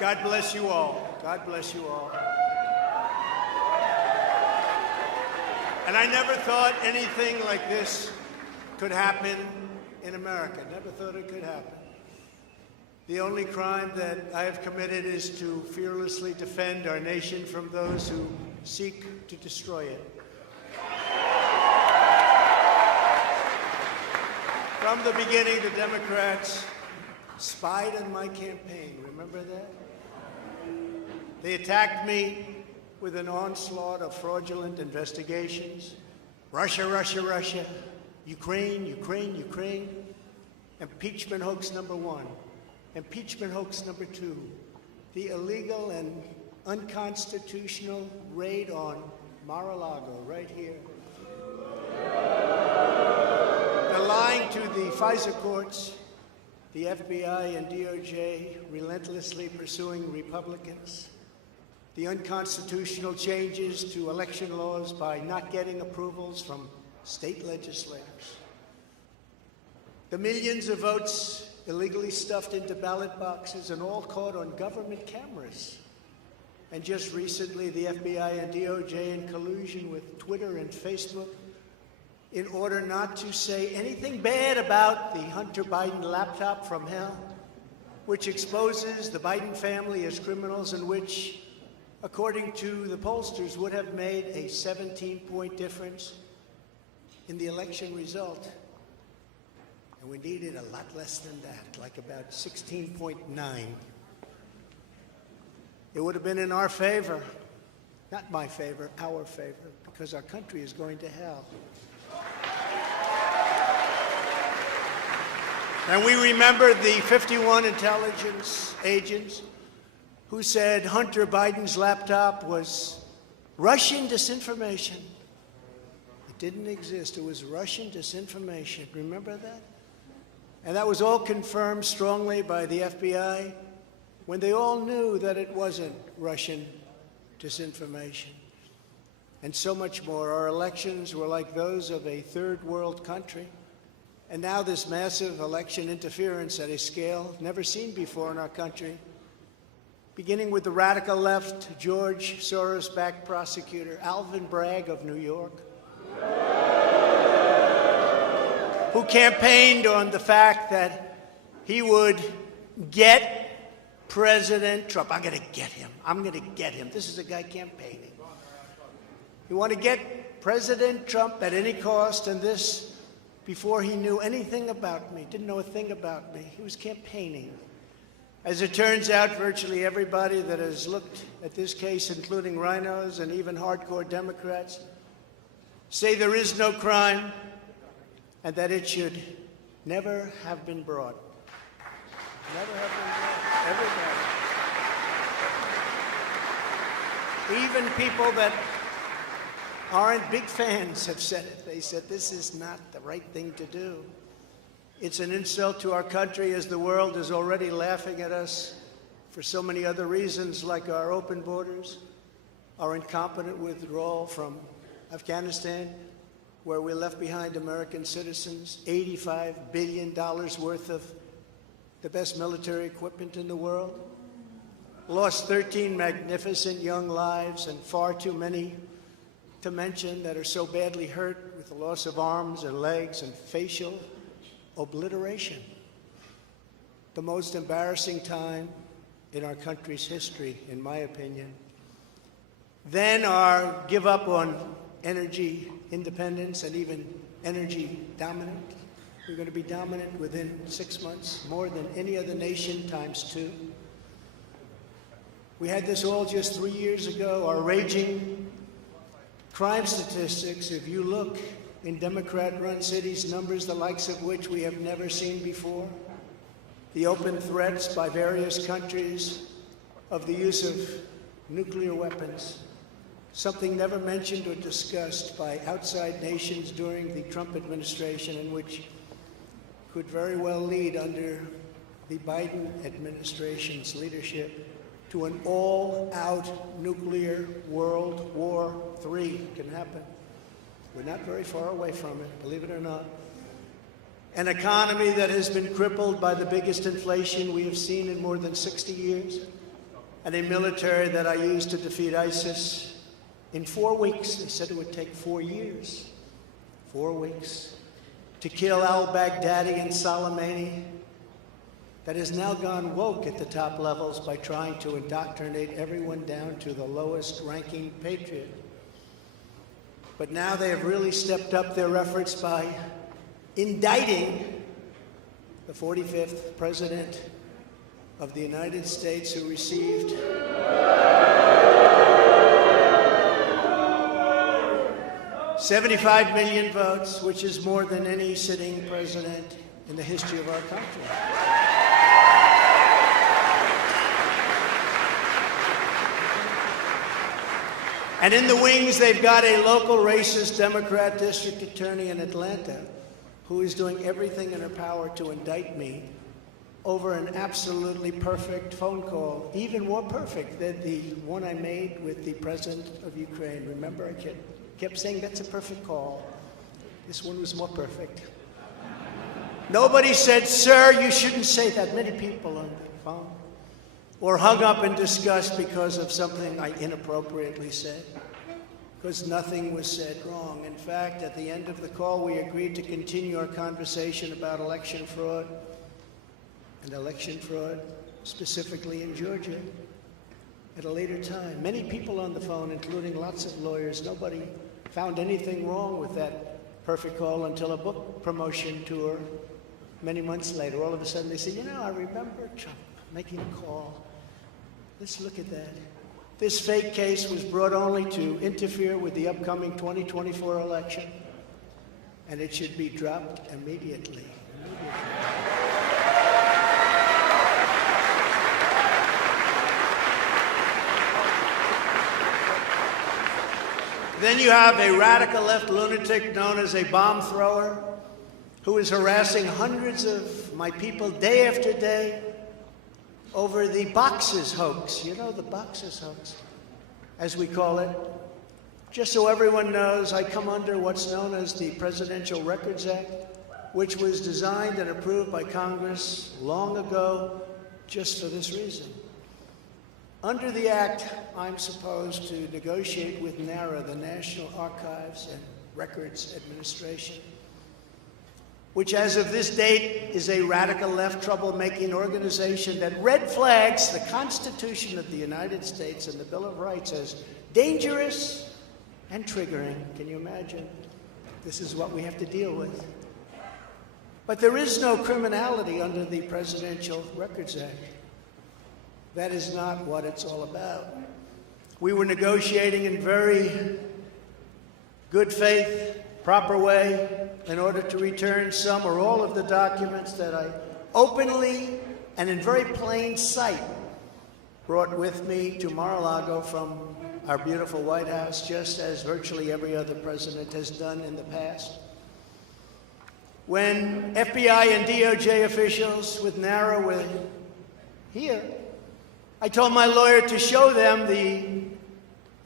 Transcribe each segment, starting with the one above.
God bless you all. God bless you all. And I never thought anything like this could happen in America. Never thought it could happen. The only crime that I have committed is to fearlessly defend our nation from those who seek to destroy it. From the beginning, the Democrats spied on my campaign. Remember that? They attacked me with an onslaught of fraudulent investigations. Russia, Russia, Russia. Ukraine, Ukraine, Ukraine. Impeachment hoax number 1. Impeachment hoax number 2. The illegal and unconstitutional raid on Mar-a-Lago, right here. The lying to the FISA courts, the FBI and DOJ relentlessly pursuing Republicans, the unconstitutional changes to election laws by not getting approvals from state legislators, the millions of votes illegally stuffed into ballot boxes and all caught on government cameras. And just recently, the FBI and DOJ in collusion with Twitter and Facebook in order not to say anything bad about the Hunter Biden laptop from hell, which exposes the Biden family as criminals and which, according to the pollsters, would have made a 17-point difference in the election result. And we needed a lot less than that, like about 16.9. It would have been in our favor, not my favor, our favor, because our country is going to hell. And we remember the 51 intelligence agents who said Hunter Biden's laptop was Russian disinformation. It didn't exist. It was Russian disinformation. Remember that? And that was all confirmed strongly by the FBI when they all knew that it wasn't Russian disinformation. And so much more. Our elections were like those of a third world country. And now this massive election interference at a scale never seen before in our country, beginning with the radical left, George Soros-backed prosecutor Alvin Bragg of New York, who campaigned on the fact that he would get President Trump. I'm going to get him. I'm going to get him. This is a guy campaigning. He wanted to get President Trump at any cost, and this before he knew anything about me, didn't know a thing about me. He was campaigning. As it turns out, virtually everybody that has looked at this case, including rhinos and even hardcore Democrats, say there is no crime and that it should never have been brought. Never have been brought. Everybody. Even people that aren't big fans have said it. They said this is not the right thing to do. It's an insult to our country, as the world is already laughing at us for so many other reasons, like our open borders, our incompetent withdrawal from Afghanistan, where we left behind American citizens, $85 billion worth of the best military equipment in the world, lost 13 magnificent young lives, and far too many to mention that are so badly hurt with the loss of arms and legs and facial obliteration. The most embarrassing time in our country's history, in my opinion. Then our give up on energy independence and even energy dominant. We're going to be dominant within 6 months, more than any other nation ×2. We had this all just 3 years ago. Our raging crime statistics, if you look in Democrat-run cities, numbers the likes of which we have never seen before. The open threats by various countries of the use of nuclear weapons, something never mentioned or discussed by outside nations during the Trump administration, and which could very well lead under the Biden administration's leadership to an all-out nuclear World War III. Can happen. We're not very far away from it, believe it or not. An economy that has been crippled by the biggest inflation we have seen in more than 60 years. and a military that I used to defeat ISIS in 4 weeks. They said it would take 4 years. 4 weeks. To kill al-Baghdadi and Soleimani, that has now gone woke at the top levels by trying to indoctrinate everyone down to the lowest ranking patriot. But now they have really stepped up their efforts by indicting the 45th President of the United States, who received $75 million votes, which is more than any sitting president in the history of our country. And in the wings, they've got a local racist Democrat district attorney in Atlanta who is doing everything in her power to indict me over an absolutely perfect phone call, even more perfect than the one I made with the president of Ukraine. Remember, I kept saying that's a perfect call. This one was more perfect. Nobody said, "Sir, you shouldn't say that." Many people on the phone or hung up in disgust because of something I inappropriately said, because nothing was said wrong. In fact, at the end of the call, we agreed to continue our conversation about election fraud, and election fraud specifically in Georgia, at a later time. Many people on the phone, including lots of lawyers, nobody found anything wrong with that perfect call until a book promotion tour many months later. All of a sudden they say, I remember Trump making a call. Let's look at that. This fake case was brought only to interfere with the upcoming 2024 election, and it should be dropped immediately. Then you have a radical left lunatic known as a bomb thrower who is harassing hundreds of my people day after day over the boxes hoax. You know, the boxes hoax, as we call it. Just so everyone knows, I come under what's known as the Presidential Records Act, which was designed and approved by Congress long ago just for this reason. Under the Act, I'm supposed to negotiate with NARA, the National Archives and Records Administration, which as of this date is a radical left troublemaking organization that red flags the Constitution of the United States and the Bill of Rights as dangerous and triggering. Can you imagine? This is what we have to deal with. But there is no criminality under the Presidential Records Act. That is not what it's all about. We were negotiating in very good faith, proper way, in order to return some or all of the documents that I openly and in very plain sight brought with me to Mar-a-Lago from our beautiful White House, just as virtually every other president has done in the past. When FBI and DOJ officials with NARA were here, I told my lawyer to show them the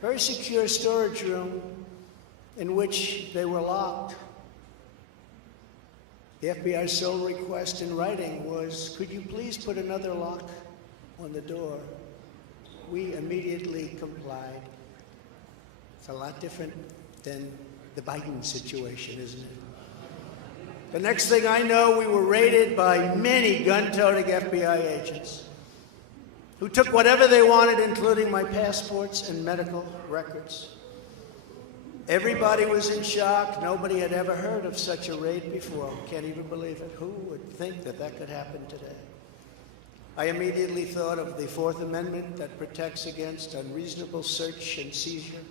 very secure storage room in which they were locked. The FBI's sole request in writing was, could you please put another lock on the door? We immediately complied. It's a lot different than the Biden situation, isn't it? The next thing I know, we were raided by many gun-toting FBI agents who took whatever they wanted, including my passports and medical records. Everybody was in shock. Nobody had ever heard of such a raid before. Can't even believe it. Who would think that that could happen today? I immediately thought of the Fourth Amendment that protects against unreasonable search and seizure.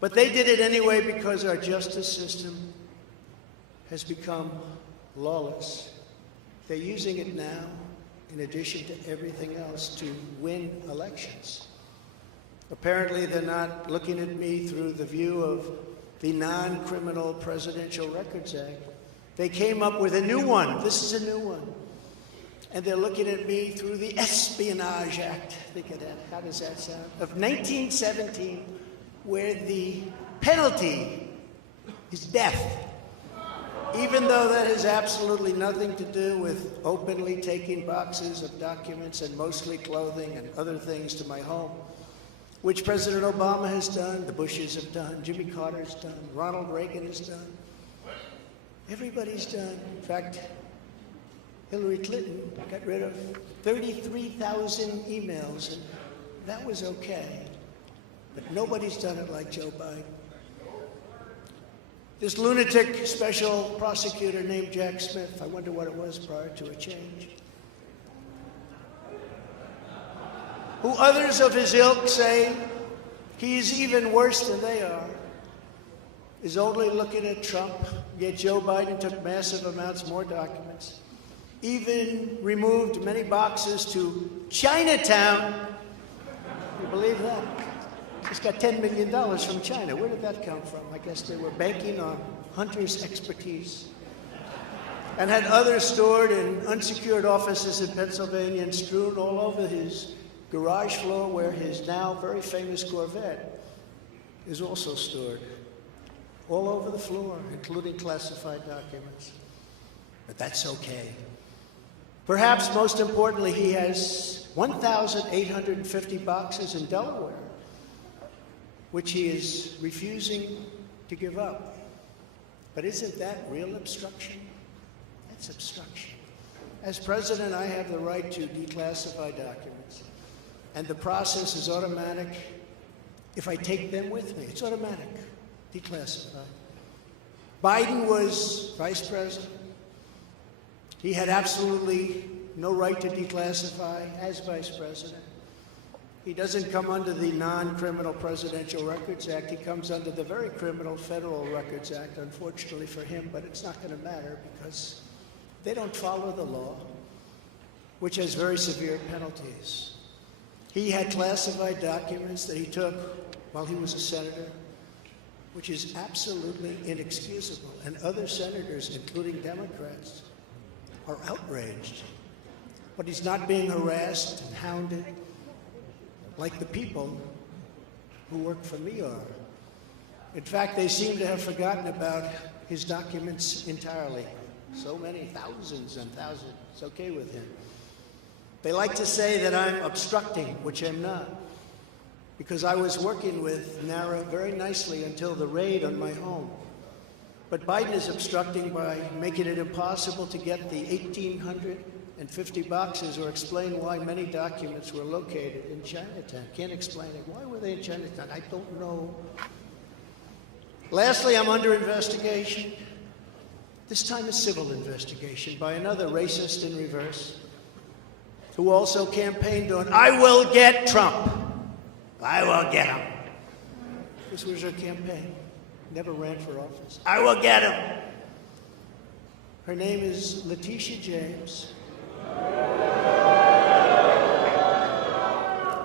But they did it anyway because our justice system has become lawless. They're using it now, in addition to everything else, to win elections. Apparently, they're not looking at me through the view of the Non-Criminal Presidential Records Act. They came up with a new one. This is a new one. And they're looking at me through the Espionage Act. Think of that. How does that sound? Of 1917, where the penalty is death. even though that has absolutely nothing to do with openly taking boxes of documents and mostly clothing and other things to my home, which President Obama has done, the Bushes have done, Jimmy Carter's done, Ronald Reagan has done. Everybody's done. In fact, Hillary Clinton got rid of 33,000 emails, and that was okay. But nobody's done it like Joe Biden. This lunatic special prosecutor named Jack Smith, I wonder what it was prior to a change, who others of his ilk say he's even worse than they are, is only looking at Trump, yet Joe Biden took massive amounts more documents, even removed many boxes to Chinatown. You believe that? He's got $10 million from China. Where did that come from? I guess they were banking on Hunter's expertise, and had others stored in unsecured offices in Pennsylvania and strewn all over his garage floor, where his now very famous Corvette is also stored. All over the floor, including classified documents. But that's okay. Perhaps most importantly, he has 1,850 boxes in Delaware, which he is refusing to give up. But isn't that real obstruction? That's obstruction. As president, I have the right to declassify documents, and the process is automatic. If I take them with me, it's automatic, declassified. Biden was vice president. He had absolutely no right to declassify as vice president. He doesn't come under the non-criminal Presidential Records Act. He comes under the very criminal Federal Records Act, unfortunately for him, but it's not going to matter because they don't follow the law, which has very severe penalties. He had classified documents that he took while he was a senator, which is absolutely inexcusable. And other senators, including Democrats, are outraged. But he's not being harassed and hounded like the people who work for me are. In fact, they seem to have forgotten about his documents entirely. So many, thousands and thousands. It's okay with him. They like to say that I'm obstructing, which I'm not, because I was working with NARA very nicely until the raid on my home. But Biden is obstructing by making it impossible to get the 1,850 boxes or explain why many documents were located in Chinatown. Can't explain it. Why were they in Chinatown? I don't know. Lastly, I'm under investigation. This time a civil investigation by another racist in reverse, who also campaigned on, "I will get Trump. I will get him." This was her campaign. Never ran for office. I will get him. Her name is Letitia James.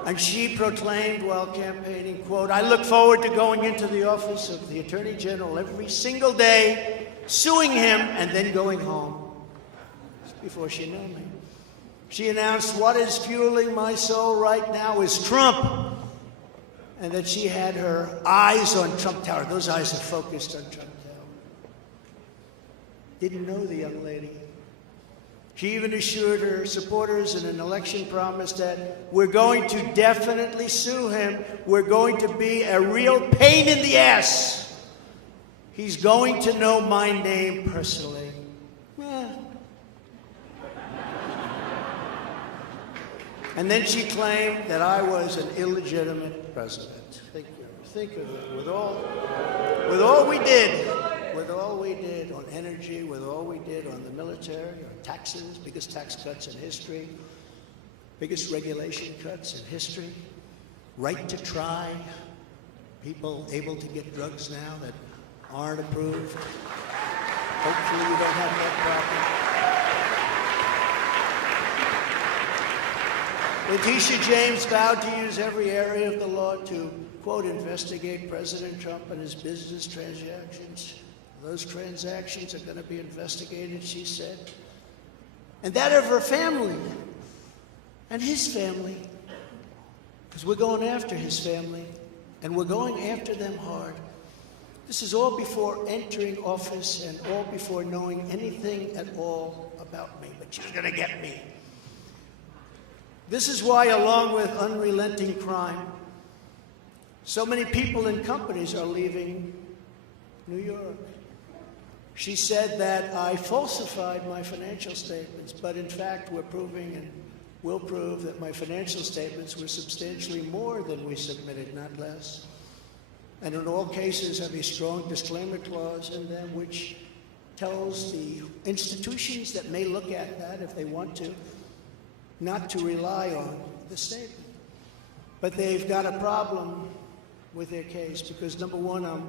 And she proclaimed while campaigning, quote, "I look forward to going into the office of the Attorney General every single day, suing him, and then going home." Just before she knew me. She announced, "What is fueling my soul right now is Trump," and that she had her eyes on Trump Tower. Those eyes are focused on Trump Tower. Didn't know the young lady. She even assured her supporters in an election promise that we're going to definitely sue him. We're going to be a real pain in the ass. He's going to know my name personally. And then she claimed that I was an illegitimate president. Think of it. With all we did on energy, with all we did on the military, on taxes, biggest tax cuts in history, biggest regulation cuts in history, right to try, people able to get drugs now that aren't approved. Hopefully you don't have that problem. Letitia James vowed to use every area of the law to, quote, investigate President Trump and his business transactions. Those transactions are going to be investigated, she said. And that of her family and his family. Because we're going after his family, and we're going after them hard. This is all before entering office and all before knowing anything at all about me, but she's going to get me. This is why, along with unrelenting crime, so many people and companies are leaving New York. She said that I falsified my financial statements, but in fact we're proving and will prove that my financial statements were substantially more than we submitted, not less. And in all cases have a strong disclaimer clause in them which tells the institutions that may look at that if they want to, not to rely on the statement. But they've got a problem with their case because, number one, I'm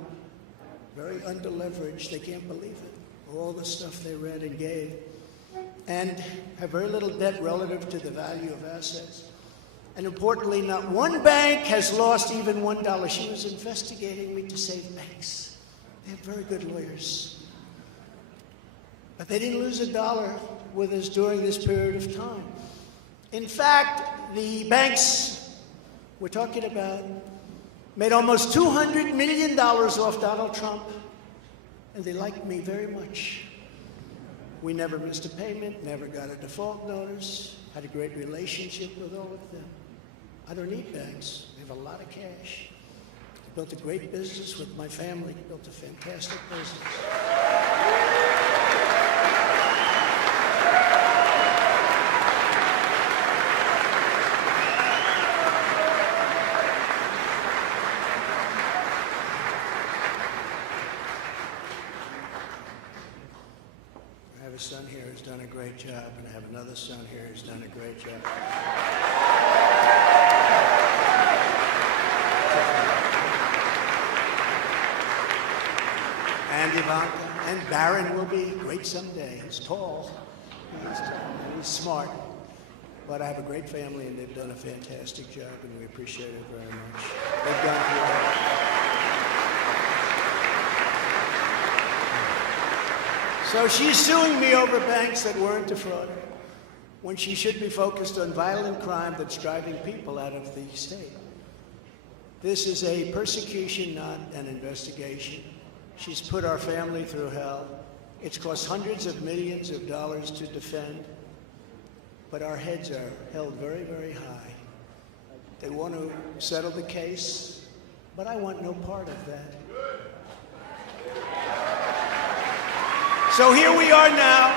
very underleveraged. They can't believe it, all the stuff they read and gave, and have very little debt relative to the value of assets. And importantly, not one bank has lost even $1. She was investigating me to save banks. They have very good lawyers. But they didn't lose $1 with us during this period of time. In fact, the banks we're talking about made almost $200 million off Donald Trump, and they liked me very much. We never missed a payment, never got a default notice, had a great relationship with all of them. I don't need banks. I have a lot of cash. I built a great business with my family, built a fantastic business. I have a son here who's done a great job, and I have another son here who's done a great job. And Ivanka, and Barron will be great someday. He's tall, he's smart, but I have a great family and they've done a fantastic job and we appreciate it very much. They've done it. So she's suing me over banks that weren't defrauded when she should be focused on violent crime that's driving people out of the state. This is a persecution, not an investigation. She's put our family through hell. It's cost hundreds of millions of dollars to defend, but our heads are held very, very high. They want to settle the case, but I want no part of that. So here we are now.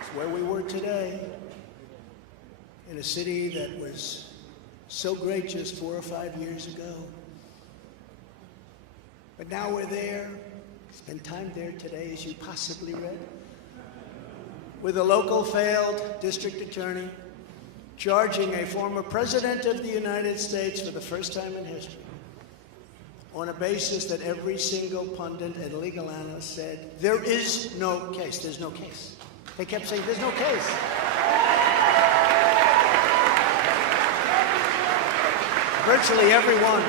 It's where we were today, in a city that was so great just 4 or 5 years ago. But now we're there, spend time there today, as you possibly read, with a local failed district attorney charging a former president of the United States for the first time in history on a basis that every single pundit and legal analyst said, there is no case, there's no case. They kept saying, there's no case. Virtually everyone.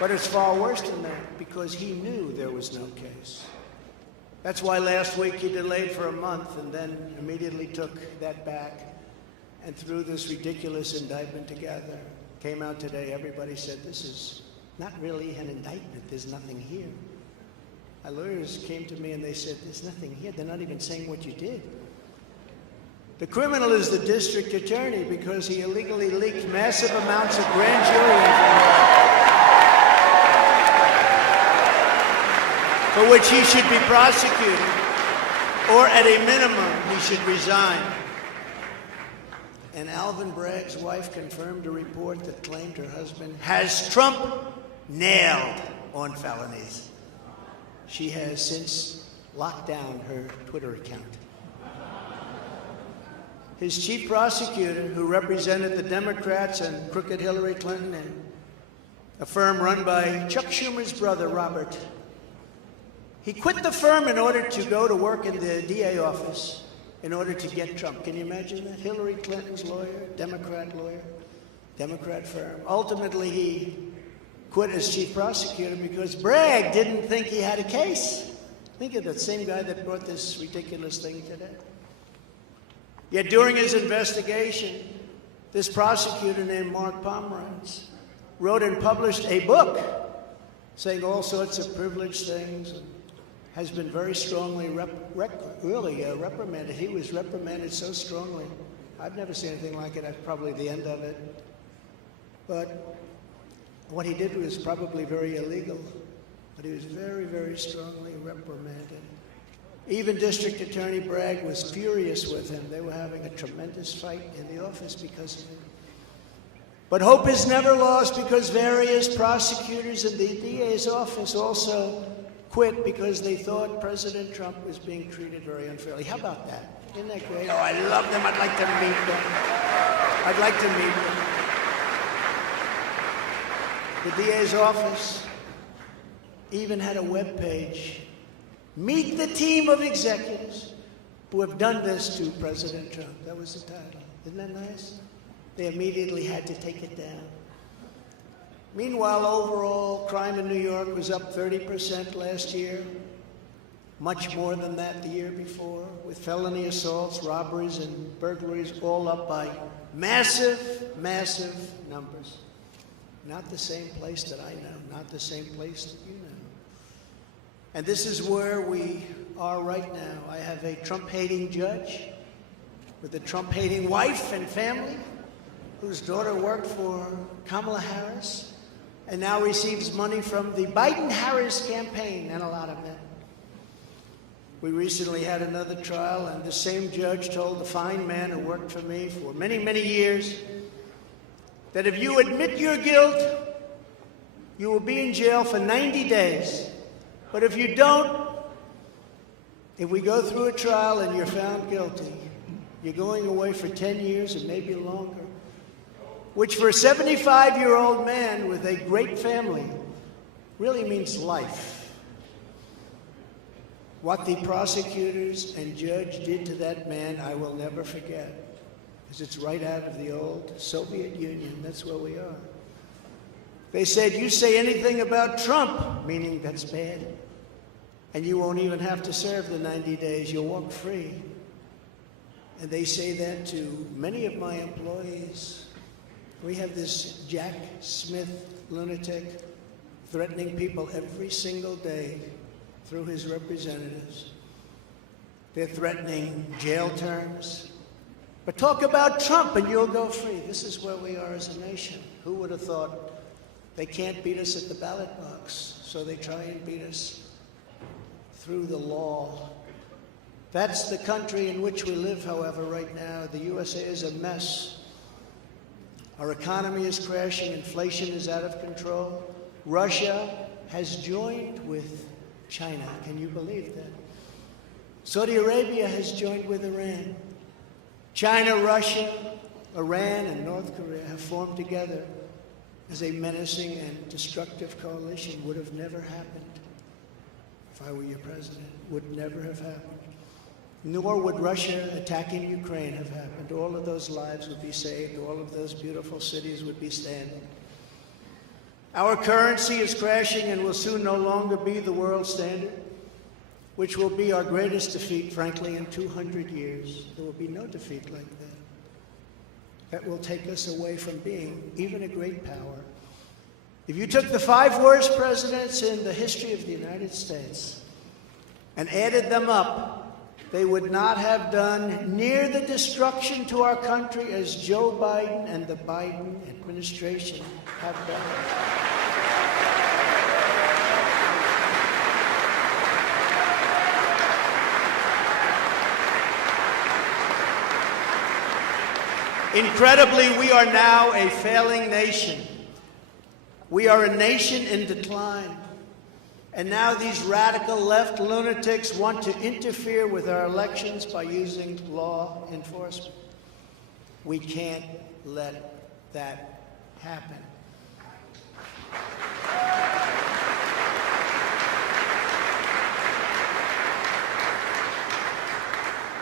But it's far worse than that, because he knew there was no case. That's why last week he delayed for a month and then immediately took that back and threw this ridiculous indictment together. Came out today, everybody said, this is not really an indictment, there's nothing here. My lawyers came to me and they said, there's nothing here, they're not even saying what you did. The criminal is the district attorney because he illegally leaked massive amounts of grand jury information, for which he should be prosecuted, or at a minimum, he should resign. And Alvin Bragg's wife confirmed a report that claimed her husband has Trump nailed on felonies. She has since locked down her Twitter account. His chief prosecutor, who represented the Democrats and crooked Hillary Clinton and a firm run by Chuck Schumer's brother, Robert, he quit the firm in order to go to work in the DA office in order to get Trump. Can you imagine that? Hillary Clinton's lawyer, Democrat firm. Ultimately, he quit as chief prosecutor because Bragg didn't think he had a case. Think of that same guy that brought this ridiculous thing today. Yet during his investigation, this prosecutor named Mark Pomerantz wrote and published a book saying all sorts of privileged things, and has been very strongly reprimanded. He was reprimanded so strongly. I've never seen anything like it. That's probably the end of it. But what he did was probably very illegal. But he was very, very strongly reprimanded. Even District Attorney Bragg was furious with him. They were having a tremendous fight in the office because of it. But hope is never lost, because various prosecutors in the DA's office also quit because they thought President Trump was being treated very unfairly. How about that? Isn't that great? Oh, I love them. I'd like to meet them. I'd like to meet them. The DA's office even had a web page. Meet the team of executives who have done this to President Trump. That was the title. Isn't that nice? They immediately had to take it down. Meanwhile, overall, crime in New York was up 30% last year. Much more than that the year before, with felony assaults, robberies, and burglaries all up by massive, massive numbers. Not the same place that I know, not the same place that you know. And this is where we are right now. I have a Trump-hating judge with a Trump-hating wife and family, whose daughter worked for Kamala Harris and now receives money from the Biden-Harris campaign, and a lot of men. We recently had another trial, and the same judge told the fine man who worked for me for many, many years that if you admit your guilt, you will be in jail for 90 days. But if you don't, if we go through a trial and you're found guilty, you're going away for 10 years and maybe longer, which for a 75-year-old man with a great family really means life. What the prosecutors and judge did to that man, I will never forget, because it's right out of the old Soviet Union. That's where we are. They said, you say anything about Trump, meaning that's bad, and you won't even have to serve the 90 days. You'll walk free. And they say that to many of my employees. We have this Jack Smith lunatic threatening people every single day through his representatives. They're threatening jail terms. But talk about Trump and you'll go free. This is where we are as a nation. Who would have thought? They can't beat us at the ballot box, so they try and beat us through the law. That's the country in which we live, however, right now. The USA is a mess. Our economy is crashing. Inflation is out of control. Russia has joined with China. Can you believe that? Saudi Arabia has joined with Iran. China, Russia, Iran, and North Korea have formed together as a menacing and destructive coalition. Would have never happened if I were your president. Would never have happened. Nor would Russia attacking Ukraine have happened. All of those lives would be saved. All of those beautiful cities would be standing. Our currency is crashing and will soon no longer be the world standard, which will be our greatest defeat, frankly, in 200 years. There will be no defeat like that. That will take us away from being even a great power. If you took the 5 worst presidents in the history of the United States and added them up, they would not have done near the destruction to our country as Joe Biden and the Biden administration have done. Incredibly, we are now a failing nation. We are a nation in decline. And now these radical left lunatics want to interfere with our elections by using law enforcement. We can't let that happen.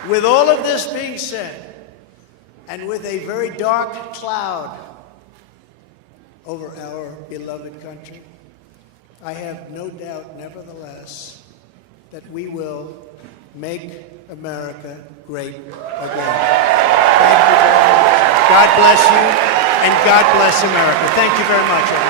With all of this being said, and with a very dark cloud over our beloved country, I have no doubt, nevertheless, that we will make America great again. Thank you very much. God bless you, and God bless America. Thank you very much.